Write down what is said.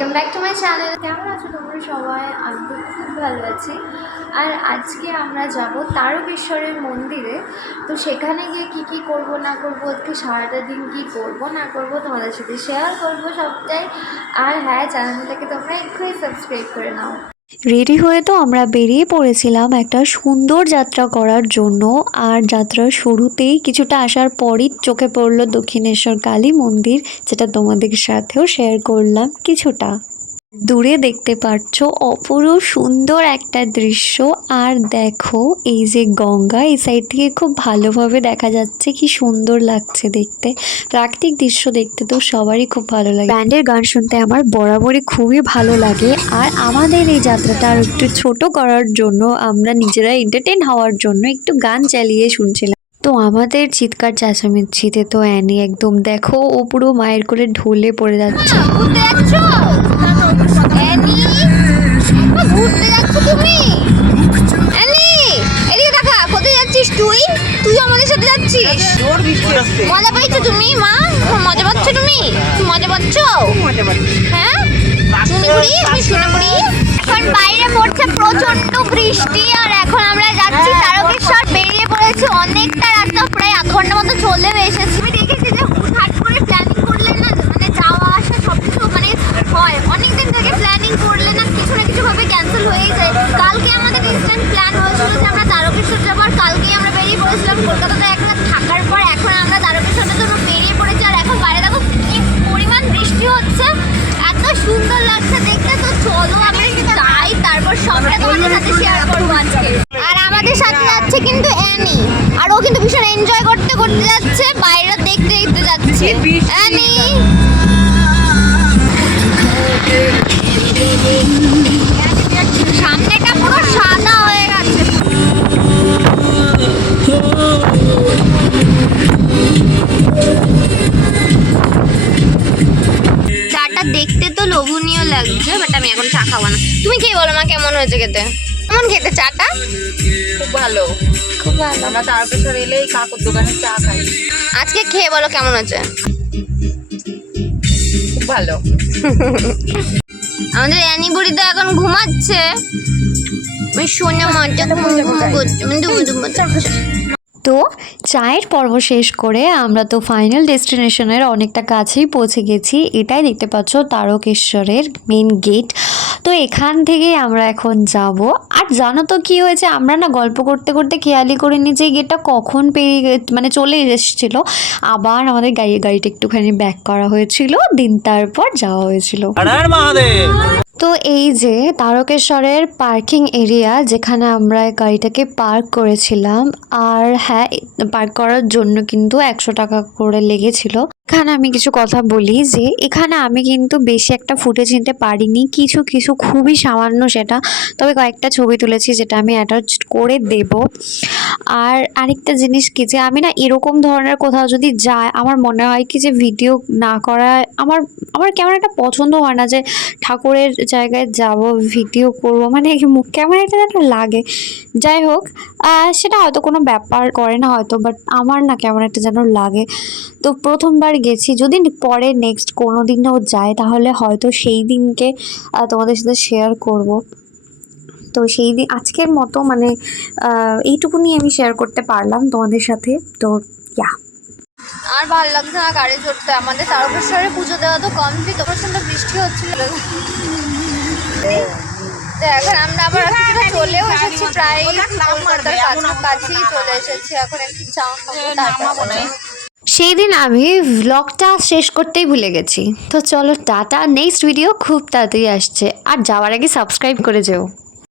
Welcome back to my channel কেমন আছো তোমরা সবাই? আমি তো খুব ভালো আছি। আর আজকে আমরা যাব তারকেশ্বরের মন্দিরে। তো সেখানে গিয়ে কী কী করব, না করব আজকে সারাটা দিন কি করব, না করব, তোমাদের সাথে শেয়ার করব সবটাই। আর হ্যাঁ চ্যানেলটাকে তোমরা একটু সাবস্ক্রাইব করে নাও। রেডি হয়ে তো আমরা বেরিয়ে পড়েছিলাম একটা সুন্দর যাত্রা করার জন্য। আর যাত্রার শুরুতেই কিছুটা আসার পরই চোখে পড়ল দক্ষিণেশ্বর কালী মন্দির, যেটা তোমাদের সাথেও শেয়ার করলাম কিছুটা। দূরে দেখতে পাচ্ছ অপরূপ সুন্দর একটা দৃশ্য। আর দেখো, এই যে গঙ্গা, এই সাইড থেকে খুব ভালোভাবে দেখা যাচ্ছে কি সুন্দর লাগছে দেখতে। প্রাকৃতিক দৃশ্য দেখতে তো সবারই খুব ভালো লাগে। ব্যান্ডের গান শুনতে আমার বরাবরই খুবই ভালো লাগে। আর আমাদের এই যাত্রাটা আর একটু ছোট করার জন্য আমরা নিজেরা এন্টারটেন হওয়ার জন্য একটু গান চালিয়ে শুনছিলাম। তো আমাদের চিৎকার চেঁচামেচিতে তো অ্যানি একদম দেখো, ও পুরো মায়ের কোলে ঢলে পড়ে যাচ্ছে। তুমি? যাচ্ছিস তুই? তুই মজা পাইছো তুমি, মা? মজা পাচ্ছ তুমি? মজা হ্যাঁ? পড়ি এখন বাইরে পড়ছে প্রচণ্ড বৃষ্টি, আর এখন আমরা যাচ্ছি তারকেশ্বর। বেরিয়ে পড়েছি অনেকটা আধ ঘণ্টা মতো চলেও এসেছি। আমি দেখেছি যে হুটহাট করে প্ল্যানিং করলে না মানে যাওয়া আসা সব কিছু মানে হয়। অনেক দিন থেকে প্ল্যানিং করলে না কিছু না কিছু ভাবে ক্যান্সেল হয়েই যায়। কালকে আমাদের ইনস্ট্যান্ট প্ল্যান হয়েছিল যে আমরা তারকেশ্বর যাব আর কালকেই আমরা বেরিয়ে পড়েছিলাম কলকাতাতে। এক রাত থাকার পর এখন আমরা তারকেশ্বরের জন্য বেরিয়ে পড়েছি আর এখন বাইরে দেখো কি পরিমাণ বৃষ্টি হচ্ছে। এত সুন্দর লাগছে দেখতে, তো চলো আমরা যাই, তারপর সবটা তোমাদের সাথে শেয়ার করব আজকে। আর আমাদের সাথে যাচ্ছে কিন্তু অ্যানি কিন্তু ভীষণ এনজয় করতে করতে যাচ্ছে, বাইরে দেখতে দেখতে যাচ্ছে। অ্যানি সামনেটা পুরো সাদা হয়ে গেছে। চাটা দেখতে তো লোভনীয় লাগছে বাট আমি এখন চা খাব না। তুমি কে বলো মা, কেমন হয়েছে খেতে? কেমন খেতে চাটা? খুব ভালো। খুব ভালো। আমরা তারকেশ্বর এলেই কাকুর দোকানে চা খাই। আজকে খেয়ে বলো কেমন আছে খুব ভালো। আমাদের অ্যানি বুড়ি তো এখন ঘুমাচ্ছে। ওই সোনা মাটা। তো চায়ের পর্ব শেষ করে আমরা তো ফাইনাল ডেস্টিনেশনের অনেকটা কাছেই পৌঁছে গেছি। এটাই দেখতে পাচ্ছ তারকেশ্বরের মেন গেট তো এখান থেকে আমরা এখন যাব। আর জানো তো কি হয়েছে? আমরা না গল্প করতে করতে খেয়ালি করিনি যে গেটটা কখন পেরিয়ে মানে চলে এসেছিল। আবার আমাদের গাড়ি গাড়িটা একটুখানি ব্যাক করা হয়েছিল। দিন তারপর যাওয়া হয়েছিল। তো এই যে তারকেশ্বরের পার্কিং এরিয়া যেখানে আমরা গাড়িটাকে পার্ক করেছিলাম। আর হ্যাঁ পার্ক করার জন্য কিন্তু একশো টাকা করে লেগেছিল। এখানে আমি কিছু কথা বলি যে, এখানে আমি কিন্তু বেশি একটা ফুটেজ নিতে পারিনি। কিছু কিছু খুবই সামান্য সেটা। তবে কয়েকটা ছবি তুলেছি যেটা আমি অ্যাটাচ করে দেব। আর আরেকটা জিনিস কি যে, আমি না এরকম ধরনের কোথাও যদি যাই, আমার মনে হয় কি যে ভিডিও না করা আমার আমার কেমন একটা পছন্দ হয় না যে, ঠাকুরের জায়গায় যাব ভিডিও করব। মানে মুখ কেমন একটা যেন লাগে। যাই হোক সেটা হয়তো কোনো ব্যাপার করে না হয়তো বাট আমার না কেমন একটা যেন লাগে। তো প্রথমবার গেছি। যদি পরে নেক্সট কোনো দিনও যায় তাহলে হয়তো সেই দিনকে তোমাদের সাথে শেয়ার করব। তো সেই দিন আজকের মতো মানে এইটুকুনি আমি শেয়ার করতে পারলাম তোমাদের সাথে। তো ইয়া আর ভালো লাগছে না গাড়ি চড়তে। আমাদের তারকেশ্বরে পুজো দেওয়া তো কমপ্লিট প্রচণ্ড বৃষ্টি হচ্ছিল। এখন আমরা আবার চলেও এসেছি। প্রায় কাছাকাছি চলে এসেছি। এখন একটু চা খাব তারপর সেই দিন আমি ব্লগটা শেষ করতেই ভুলে গেছি। তো চলো টাটা নেক্সট ভিডিও খুব তাড়াতাড়ি আসছে। আর যাওয়ার আগে সাবস্ক্রাইব করে যেও।